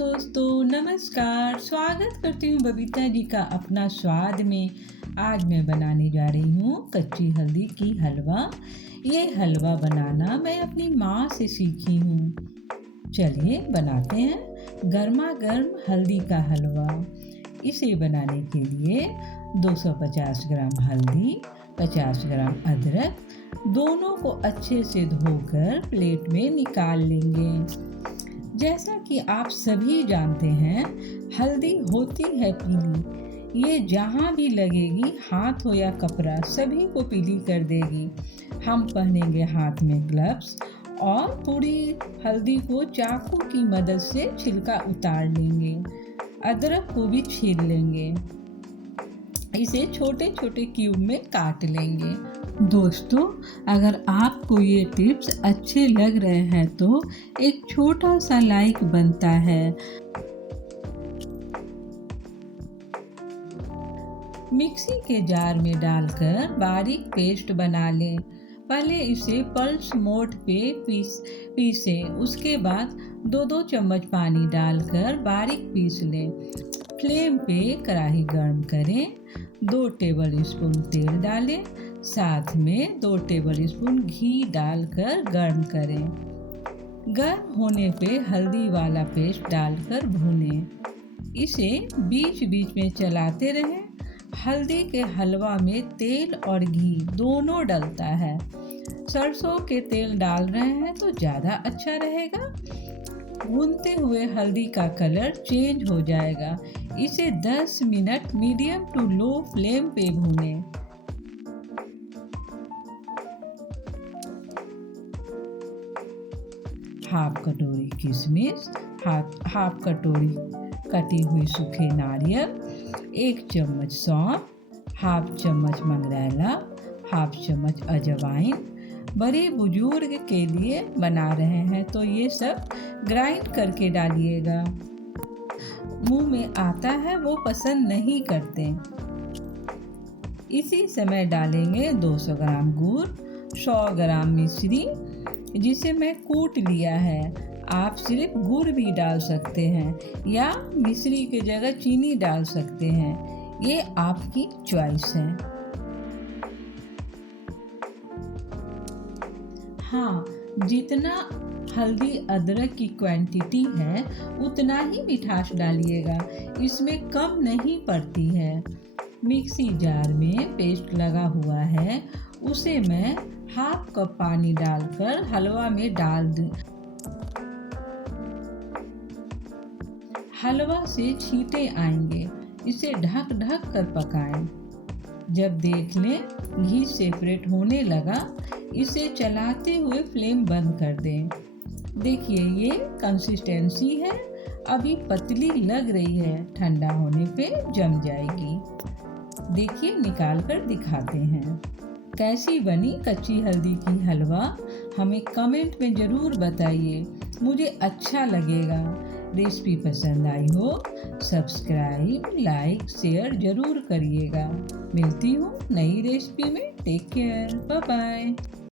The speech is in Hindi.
दोस्तों, नमस्कार। स्वागत करती हूँ बबीता जी का अपना स्वाद में। आज मैं बनाने जा रही हूँ कच्ची हल्दी की हलवा। ये हलवा बनाना मैं अपनी माँ से सीखी हूँ। चलिए बनाते हैं गर्मा गर्म हल्दी का हलवा। इसे बनाने के लिए 250 ग्राम हल्दी, 50 ग्राम अदरक, दोनों को अच्छे से धोकर प्लेट में निकाल लेंगे। जैसा कि आप सभी जानते हैं, हल्दी होती है पीली। ये जहाँ भी लगेगी, हाथ हो या कपड़ा, सभी को पीली कर देगी। हम पहनेंगे हाथ में ग्लव्स और पूरी हल्दी को चाकू की मदद से छिलका उतार लेंगे। अदरक को भी छील लेंगे। इसे छोटे छोटे क्यूब में काट लेंगे। दोस्तों, अगर आपको ये टिप्स अच्छे लग रहे हैं तो एक छोटा सा लाइक बनता है। मिक्सी के जार में डालकर बारीक पेस्ट बना लें। पहले इसे पल्स मोड पे पीसें। उसके बाद 2-2 चम्मच पानी डालकर बारीक पीस लें। फ्लेम पे कढ़ाई गर्म करें। 2 टेबल स्पून तेल डालें। साथ में 2 टेबल स्पून घी डालकर गर्म करें। गर्म होने पे हल्दी वाला पेस्ट डालकर भूनें। इसे बीच बीच में चलाते रहें। हल्दी के हलवा में तेल और घी दोनों डलता है। सरसों के तेल डाल रहे हैं तो ज़्यादा अच्छा रहेगा। भूनते हुए हल्दी का कलर चेंज हो जाएगा। इसे 10 minute medium to low flame पे भूनें। हाफ कटोरी किशमिश, हाफ कटोरी कटी हुई सूखे नारियल, 1 चम्मच सौंफ, हाफ चम्मच मंगरैला, हाफ चम्मच अजवाइन। बड़े बुजुर्ग के लिए बना रहे हैं तो ये सब ग्राइंड करके डालिएगा। मुंह में आता है वो पसंद नहीं करते। इसी समय डालेंगे 200 ग्राम गुड़, 100 ग्राम मिश्री जिसे मैं कूट लिया है। आप सिर्फ गुड़ भी डाल सकते हैं या मिश्री के जगह चीनी डाल सकते हैं। ये आपकी चॉइस है। हाँ, जितना हल्दी अदरक की क्वांटिटी है उतना ही मिठास डालिएगा। इसमें कम नहीं पड़ती है। मिक्सी जार में पेस्ट लगा हुआ है, उसे मैं हाफ कप पानी डालकर हलवा में डाल दूं। हलवा से छींटे आएंगे। इसे ढक ढक कर पकाएं। जब देख लें घी सेपरेट होने लगा, इसे चलाते हुए फ्लेम बंद कर दें। देखिए ये कंसिस्टेंसी है। अभी पतली लग रही है, ठंडा होने पे जम जाएगी। देखिए निकाल कर दिखाते हैं कैसी बनी कच्ची हल्दी की हलवा। हमें कमेंट में ज़रूर बताइए, मुझे अच्छा लगेगा। रेसिपी पसंद आई हो सब्सक्राइब, लाइक, शेयर ज़रूर करिएगा। मिलती हूँ नई रेसिपी में। Take care, bye bye.